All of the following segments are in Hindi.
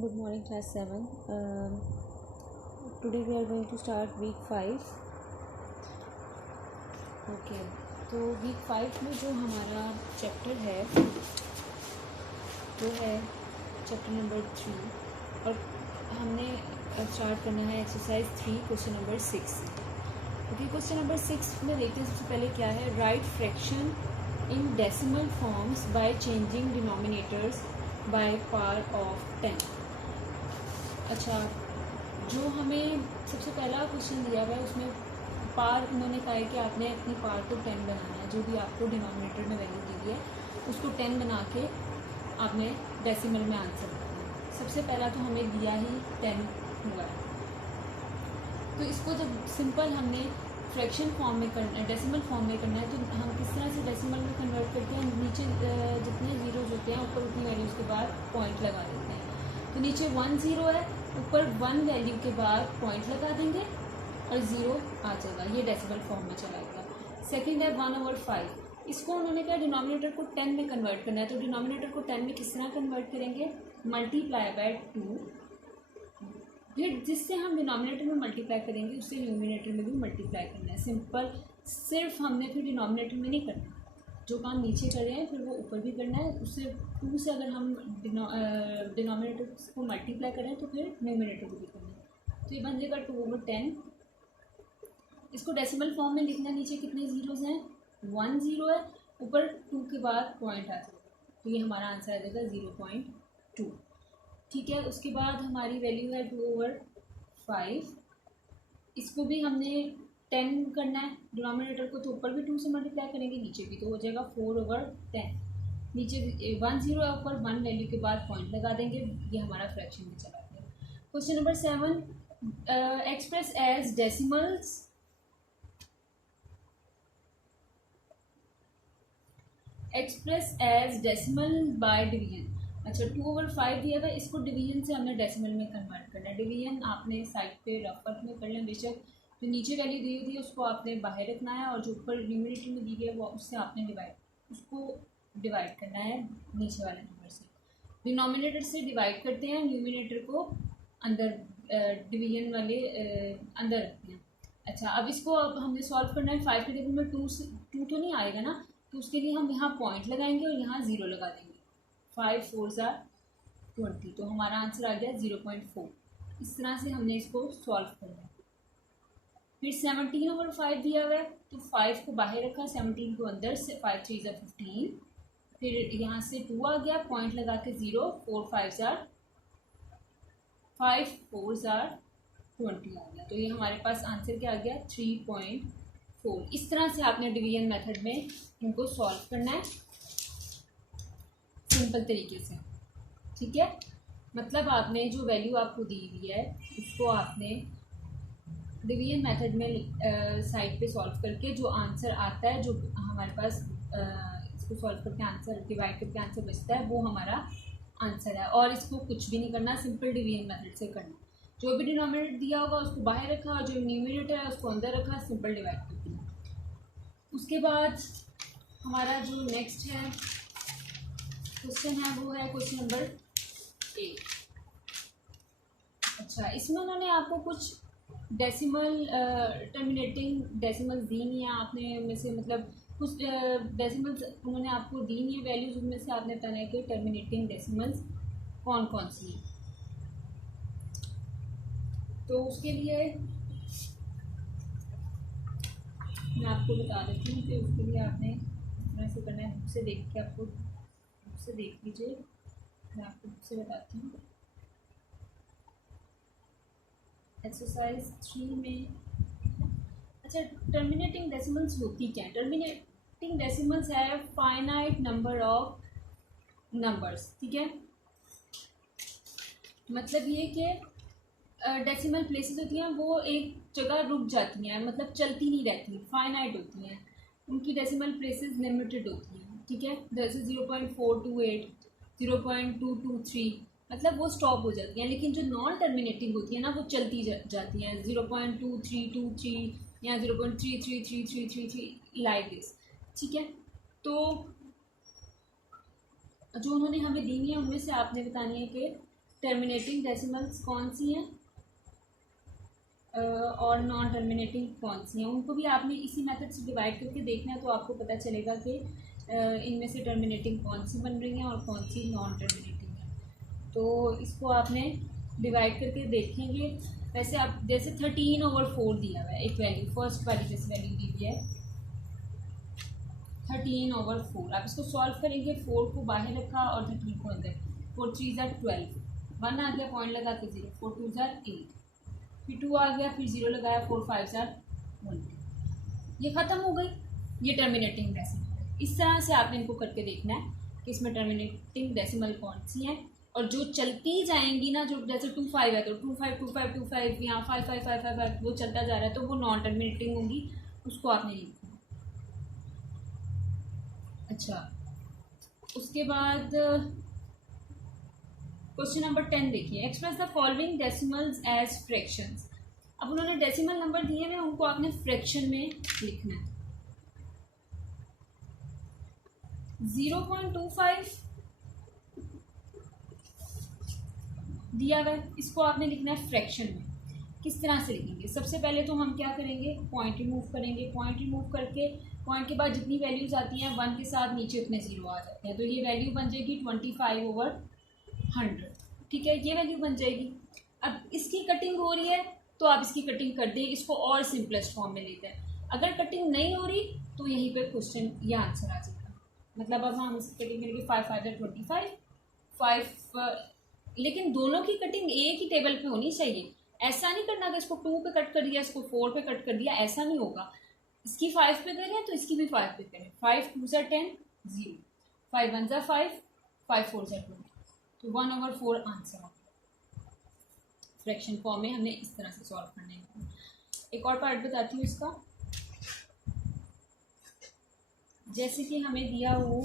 Good morning, class 7. Today we are going to start week 5. Okay, तो week 5 में जो हमारा चैप्टर है वो है चैप्टर नंबर 3 और हमने स्टार्ट करना है exercise 3 question number 6। Okay, question number 6 में देखते हैं सबसे पहले क्या है। Right fraction in decimal forms by changing denominators by power of 10। अच्छा, जो हमें सबसे पहला क्वेश्चन दिया हुआ है उसमें पार उन्होंने कहा है कि आपने अपनी पार को 10 बनाना है। जो भी आपको डिनोमिनेटर में वैल्यू दी हुई है उसको 10 बना के आपने डेसिमल में आंसर करना है। सबसे पहला तो हमें दिया ही 10 हुआ है, तो इसको जब सिंपल हमने फ्रैक्शन फॉर्म में करना है, डेसिमल फॉर्म में करना है, तो हम किस तरह से डेसिमल में कन्वर्ट करते हैं। नीचे जितने ज़ीरोज़ होते हैं ऊपर उतनी वैल्यूज़ के बाद पॉइंट लगा देते हैं। तो नीचे 1 0 है, ऊपर 1 वैल्यू के बाद पॉइंट लगा देंगे और 0 आ जाएगा। ये डेसिमल फॉर्म में चला गया। सेकंड है 1/5। इसको उन्होंने कहा डिनोमिनेटर को 10 में कन्वर्ट करना है। तो डिनोमिनेटर को 10 में किस तरह कन्वर्ट करेंगे, मल्टीप्लाई बाय 2। फिर जिससे हम डिनोमिनेटर में मल्टीप्लाई करेंगे उससे न्यूमिनेटर में भी मल्टीप्लाई करना है। सिंपल, सिर्फ हमने फिर डिनोमिनेटर में नहीं करना, जो काम नीचे कर रहे हैं फिर वो ऊपर भी करना है। उससे 2 से अगर हम डिनोमिनेटर को मल्टीप्लाई करें तो फिर न्यूमिनेटर को भी करना है। तो ये बन जाएगा 2/10। इसको डेसिमल फॉर्म में लिखना है। नीचे कितने ज़ीरोज़ हैं, 1 0 है, ऊपर 2 के बाद पॉइंट आ जाएगा। तो ये हमारा आंसर आ जाएगा 0.2। ठीक है, उसके बाद हमारी वैल्यू है 2/5। इसको भी हमने 10 करना है डिनोमिनेटर को, तो ऊपर भी 2 से मल्टीप्लाई करेंगे, नीचे भी, तो हो जाएगा 4/10। नीचे 1 0 है, ऊपर 1 वैल्यू के बाद पॉइंट लगा देंगे। ये हमारा फ्रैक्शन में चला गया। Question number 7, express as decimals by division. अच्छा, 2/5 दिया था, इसको डिवीजन से हमने डेसिमल में कन्वर्ट करना है। डिवीजन आपने साइड पे रफ वर्क में कर लें बेशक। जो नीचे वैल्यू दी हुई थी उसको आपने बाहर रखना है और जो ऊपर न्यूमिनेटर में दी गई है वो उससे आपने उसको डिवाइड करना है नीचे वाले नंबर से। डिनोमिनेटर से डिवाइड करते हैं, न्यूमिनेटर को अंदर डिवीजन वाले अंदर रखते हैं। अच्छा, अब इसको अब हमने सॉल्व करना है। 5 के टेबल में 2 तो नहीं आएगा ना, तो उसके लिए हम यहाँ पॉइंट लगाएंगे और यहाँ 0 लगा देंगे। 5 4 20, तो हमारा आंसर आ गया 0.4। इस तरह से हमने इसको सॉल्व करना है। फिर 17/5 दिया हुआ है, तो 5 को बाहर रखा, 17 को अंदर से, 5 3 15। फिर यहाँ से 2 आ गया, पॉइंट लगा के 0, 4 5 4 20 आ गया। तो ये हमारे पास आंसर क्या आ गया, 3.4। इस तरह से आपने डिवीजन मेथड में इनको सॉल्व करना है सिंपल तरीके से। ठीक है, मतलब आपने जो वैल्यू आपको दी हुई है उसको आपने डिवीजन मेथड में साइड पे सॉल्व करके जो आंसर आता है, जो हमारे पास इसको सॉल्व करके आंसर डिवाइड करके आंसर बचता है, वो हमारा आंसर है। और इसको कुछ भी नहीं करना, सिंपल डिवीजन मेथड से करना। जो भी डिनोमिनेटर दिया होगा उसको बाहर रखा और जो न्यूमिनेटर है उसको अंदर रखा, सिंपल डिवाइड कर दिया। उसके बाद हमारा जो नेक्स्ट है क्वेश्चन है वो है क्वेश्चन नंबर 8। अच्छा, इसमें उन्होंने आपको कुछ डेसिमल टर्मिनेटिंग डेसिमल्स दी नहीं है। आपने उनमें से मतलब कुछ डेसिमल्स उन्होंने आपको दी नहीं है वैल्यूज, उनमें से आपने बताना है कि टर्मिनेटिंग डेसिमल्स कौन कौन सी हैं। तो उसके लिए मैं आपको बता देती हूँ कि उसके लिए आपने इस से करना है। बुक से देख के आपको बुक से देख लीजिए, मैं आपको बुक से बताती हूँ। एक्सरसाइज 3 में अच्छा, टर्मिनेटिंग डेसिमल्स होती क्या है। टर्मिनेटिंग डेसिमल्स है फाइनाइट नंबर ऑफ नंबर्स। ठीक है, मतलब ये कि डेसिमल प्लेसेस होती हैं वो एक जगह रुक जाती हैं, मतलब चलती नहीं रहती, फाइनाइट होती हैं। उनकी डेसिमल प्लेसेस लिमिटेड होती हैं। ठीक है, जैसे 0.428 0.223, मतलब वो स्टॉप हो जाती हैं। लेकिन जो नॉन टर्मिनेटिंग होती है ना वो चलती जाती हैं, 0.2323 या 0.333333 लाइक दिस। ठीक है, तो जो उन्होंने हमें दी है उनमें से आपने बतानी है कि टर्मिनेटिंग डेसिमल्स कौन सी हैं और नॉन टर्मिनेटिंग कौन सी हैं, उनको भी आपने इसी मेथड से डिवाइड करके देखना है, तो आपको पता चलेगा कि इनमें से टर्मिनेटिंग कौन सी बन रही हैं और कौन सी नॉन टर्मिनेटिंग है। तो इसको आपने डिवाइड करके देखेंगे। वैसे आप जैसे 13/4 दिया हुआ है एक वैल्यू, फर्स्ट वाली जैसे वैल्यू दी हुई है 13/4, आप इसको सॉल्व करेंगे, 4 को बाहर रखा और 13 को अंदर, 4 3 ज़ा 12, 1 आ गया, पॉइंट लगा के 0, 4 2 ज़ा 8, फिर 2 आ गया, फिर 0 लगाया, 4 5 ज़ा 1, ये ख़त्म हो गई, ये टर्मिनेटिंग डेसिमल। इस तरह से आपने इनको करके देखना है कि इसमें टर्मिनेटिंग डेसिमल कौन सी हैं, और जो चलती जाएंगी ना, जो जैसे 2 5 है तो 2 5 2 5 2 5, यहाँ 5 5 5 5 5 वो चलता जा रहा है, तो वो नॉन टर्मिनेटिंग होंगी, उसको आपने लिखना। अच्छा, उसके बाद क्वेश्चन नंबर 10 देखिए, express the following decimals as fractions. अब उन्होंने डेसिमल नंबर दिए हुए, उनको आपने फ्रैक्शन में लिखना है। 0.25 दिया हुआ है, इसको आपने लिखना है फ्रैक्शन में। किस तरह से लिखेंगे? सबसे पहले तो हम क्या करेंगे, पॉइंट रिमूव करेंगे, पॉइंट रिमूव करके पॉइंट के बाद जितनी वैल्यूज़ आती हैं 1 के साथ नीचे उतने 0 आ जाते हैं, तो ये वैल्यू बन जाएगी 25/100, ठीक है, ये वैल्यू बन जाएगी। अब इसकी कटिंग हो रही है तो आप इसकी कटिंग कर दें, इसको और सिंपलेस्ट फॉर्म में लेते हैं। अगर कटिंग नहीं हो रही तो यहीं पर क्वेश्चन या आंसर आ जाएगा। मतलब अब हम इसकी कटिंग करेंगे 5 5 25 5, लेकिन दोनों की कटिंग एक ही टेबल पे होनी चाहिए। ऐसा नहीं करना कि इसको 2 पे कट कर दिया, इसको 4 पे कट कर दिया, ऐसा नहीं होगा। इसकी 5 पे करें तो इसकी भी 5 पे करें। 5 2 ज़ा 10 0, 5 1 ज़ा 5, 5 4 ज़ा 20, तो 1/4 आंसर आ गया। फ्रैक्शन फॉर्म में हमने इस तरह से सॉल्व करना है। एक और पार्ट बताती हूँ इसका, जैसे कि हमें दिया हो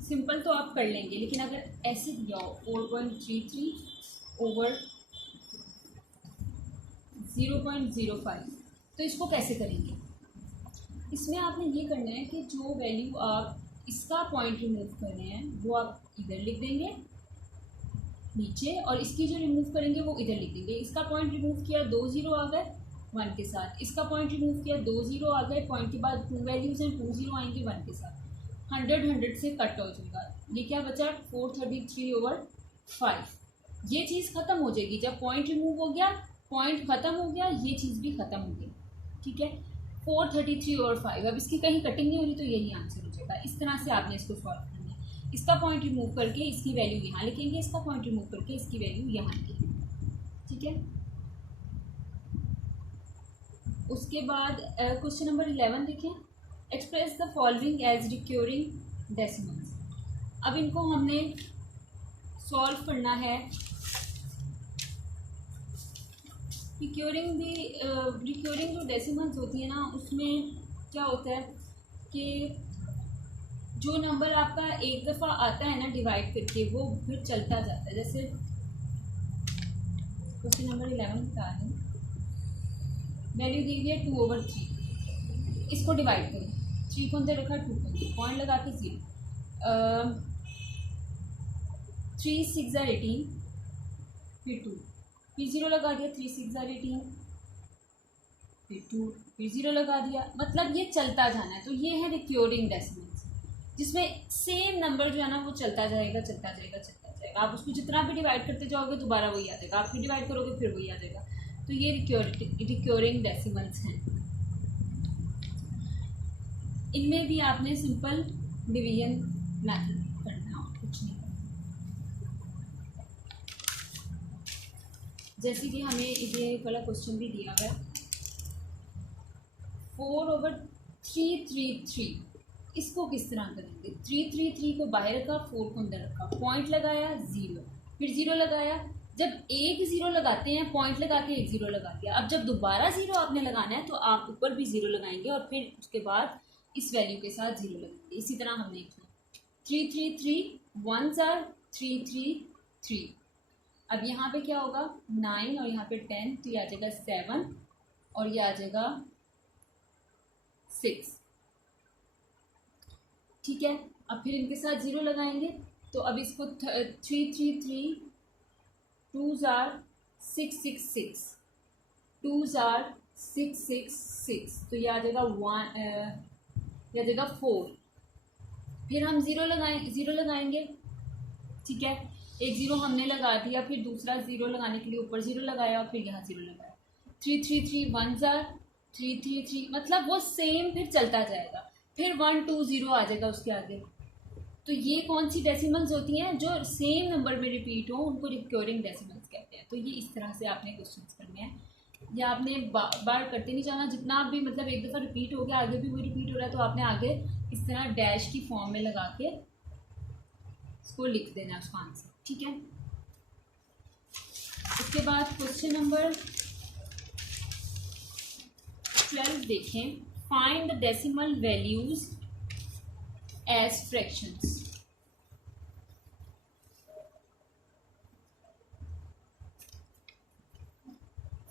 सिंपल तो आप कर लेंगे, लेकिन अगर ऐसे दिया हो 4.33/0.05, तो इसको कैसे करेंगे? इसमें आपने ये करना है कि जो वैल्यू आप इसका पॉइंट रिमूव कर रहे हैं वो आप इधर लिख देंगे नीचे, और इसकी जो रिमूव करेंगे वो इधर लिख देंगे। इसका पॉइंट रिमूव किया 2 0 आ गए 1 के साथ, इसका पॉइंट रिमूव किया 2 0 आ गए, पॉइंट के बाद 2 वैल्यूज हैं, 2 0 आएंगे 1 के साथ, 100 से कट हो जाएगा। ये क्या बचा 433/5, ये चीज़ ख़त्म हो जाएगी जब पॉइंट रिमूव हो गया, पॉइंट ख़त्म हो गया, ये चीज़ भी ख़त्म हो गई, ठीक है। 433/5, अब इसकी कहीं कटिंग नहीं होगी तो यही आंसर हो जाएगा। इस तरह से आपने इसको सॉल्व करना है। इसका पॉइंट रिमूव करके इसकी वैल्यू यहाँ लिखेंगे, इसका पॉइंट रिमूव करके इसकी वैल्यू यहाँ लिखेंगे, ठीक है। उसके बाद क्वेश्चन नंबर 11 देखें, express the following as recurring decimals. अब इनको हमने सॉल्व करना है। रिक्योरिंग जो डेसिमल्स होती है ना, उसमें क्या होता है कि जो नंबर आपका एक दफ़ा आता है ना डिवाइड करके, वो फिर चलता जाता है। जैसे क्वेश्चन नंबर 11 बता रही हूँ, वैल्यू दी हुई है 2/3, इसको डिवाइड करें, 3 को अंदर रखा, 2 को अंदर, पॉइंट लगा के 0, 3 6 ज़ा 18, फिर 2, फिर 0 लगा दिया, 3 6 ज़ा 18, फिर 2, फिर 0 लगा दिया, मतलब ये चलता जाना है। तो ये है रिक्योरिंग डेसिमल्स, जिसमें सेम नंबर जो है ना वो चलता जाएगा चलता जाएगा चलता जाएगा। आप उसको जितना भी डिवाइड करते जाओगे दोबारा वही आ जाएगा, आप फिर डिवाइड करोगे फिर वही आ जाएगा। तो ये रिक्योरिंग डेसिमल्स हैं। इनमें भी आपने सिंपल डिवीजन मेथड करना है, कुछ नहीं करना। जैसे कि हमें ये वाला क्वेश्चन भी दिया गया 4/333, इसको किस तरह करेंगे? 333 को बाहर रखा, 4 को अंदर रखा, पॉइंट लगाया 0, फिर 0 लगाया। जब एक 0 लगाते हैं, पॉइंट लगा के एक 0 लगा दिया, अब जब दोबारा 0 आपने लगाना है तो आप ऊपर भी 0 लगाएंगे और फिर उसके बाद इस वैल्यू के साथ 0 लगाएंगे। इसी तरह हमने किया 333 1 ज़ा 333। अब यहाँ पे क्या होगा 9 और यहाँ पे 10, तो ये आ जाएगा 7 और ये आ जाएगा 6, ठीक है। अब फिर इनके साथ 0 लगाएंगे तो अब इसको 333 2 ज़ार 666 2 ज़ार 666, तो ये आ जाएगा 1, ये आ जाएगा 4। फिर हम ज़ीरो लगाएंगे, ठीक है। एक ज़ीरो हमने लगा दिया, फिर दूसरा ज़ीरो लगाने के लिए ऊपर ज़ीरो लगाया और फिर यहाँ ज़ीरो लगाया। 333 1 ज़ार 333, मतलब वो सेम फिर चलता जाएगा, फिर 1 2 0 आ जाएगा उसके आगे। तो ये कौन सी डेसिमल्स होती हैं जो सेम नंबर में रिपीट हो, उनको रिकरिंग डेसिमल्स कहते हैं। तो ये इस तरह से आपने क्वेश्चंस करने हैं, या आपने बार करते नहीं जाना। जितना भी मतलब एक दफ़ा रिपीट हो गया, आगे भी वही रिपीट हो रहा है, तो आपने आगे इस तरह डैश की फॉर्म में लगा के इसको लिख देना उसका आंसर, ठीक है। उसके बाद क्वेश्चन नंबर 12 देखें। Find the decimal values as fractions.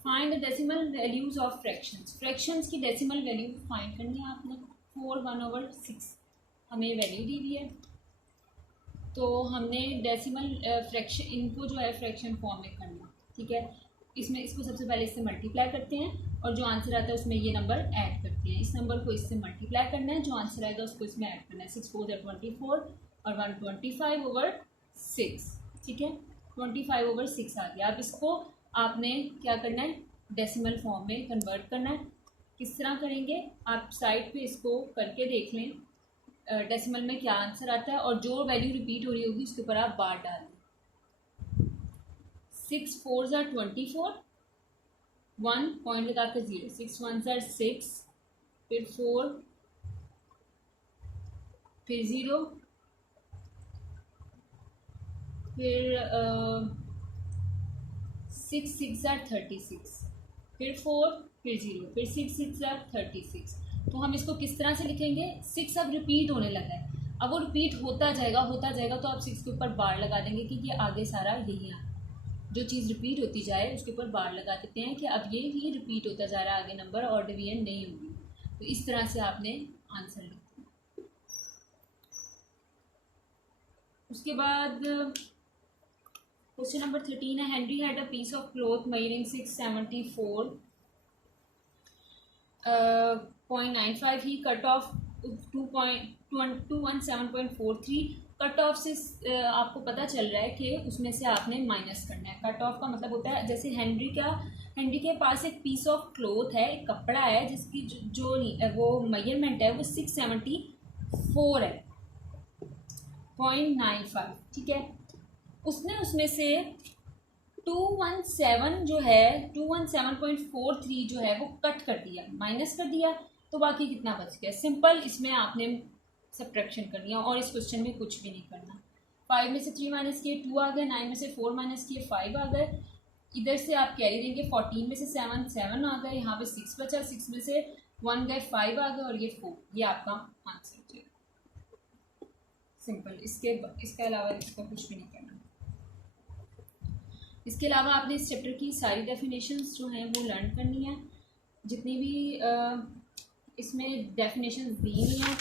Find the decimal values of fractions. Fractions की डेसिमल वैल्यू फाइंड करनी है आपने। 4 1/6 हमें वैल्यू दी हुई है, तो हमने डेसिमल फ्रैक्शन, इनको जो है फ्रैक्शन फॉर्म में करना, ठीक है। इसमें इसको सबसे पहले इससे मल्टीप्लाई करते हैं और जो आंसर आता है उसमें ये नंबर ऐड करते हैं। इस नंबर को इससे मल्टीप्लाई करना है, जो आंसर आएगा उसको इसमें ऐड करना है। 6 4 24 और 125/6, ठीक है। 25/6 आ गया। अब इसको आपने क्या करना है, डेसिमल फॉर्म में कन्वर्ट करना है। किस तरह करेंगे, आप साइड पे इसको करके देख लें डेसिमल में क्या आंसर आता है, और जो वैल्यू रिपीट हो रही होगी उसके ऊपर आप बार डाल दें। 6 4 ज़ार 24, 1 पॉइंट लगा कर 0, 6 1 ज़ार 6, फिर 4, फिर 0, फिर 6 6 ज़ार 36, फिर 4, फिर 0, फिर 6 6 ज़ार 36। तो हम इसको किस तरह से लिखेंगे, 6 अब रिपीट होने लगा है, अब वो रिपीट होता जाएगा, तो आप 6 के ऊपर बार लगा देंगे कि ये आगे सारा यही है। जो चीज़ रिपीट होती जाए उसके ऊपर बार लगा देते हैं कि अब ये ही रिपीट होता जा रहा है, आगे नंबर और डिवीजन नहीं होगी। तो इस तरह से आपने आंसर लिखना। उसके बाद क्वेश्चन नंबर 13 है। Henry had a piece of cloth measuring 674.95, he cut off 217.43। Cut off से आपको पता चल रहा है कि उसमें से आपने माइनस करना है। कट ऑफ का मतलब होता है, जैसे हेनरी के पास एक पीस ऑफ क्लॉथ है, एक कपड़ा है, जिसकी जो वो मेजरमेंट है वो 674 है 0.95, ठीक है। उसने उसमें से 217 जो है 217.43 जो है वो कट कर दिया, माइनस कर दिया, तो बाकी कितना बच गया। सिंपल इसमें आपने सब्ट्रैक्शन करनी है और इस क्वेश्चन में कुछ भी नहीं करना। 5 में से 3 माइनस किए 2 आ गए, 9 में से 4 माइनस किए 5 आ गए, इधर से आप कैरी देंगे 14 में से 7 आ गए, यहाँ पे 6 बचा, 6 में से 1 गए 5 आ गए और ये 4, ये आपका आंसर है। सिंपल, इसके अलावा इसका कुछ भी नहीं करना। इसके अलावा आपने इस चैप्टर की सारी डेफिनेशंस जो हैं वो लर्न करनी है। जितनी भी इसमें डेफिनेशंस दी हुई हैं,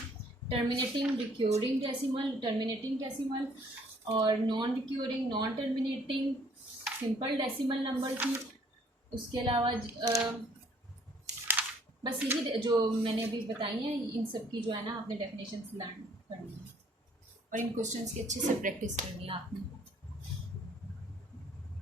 terminating recurring decimal, terminating decimal और non recurring, non terminating, simple decimal number की। उसके अलावा बस यही जो मैंने अभी बताई हैं, इन सब की जो है ना आपने डेफिनेशंस लर्न करनी है और इन क्वेश्चंस की अच्छे से प्रैक्टिस करनी है आपने।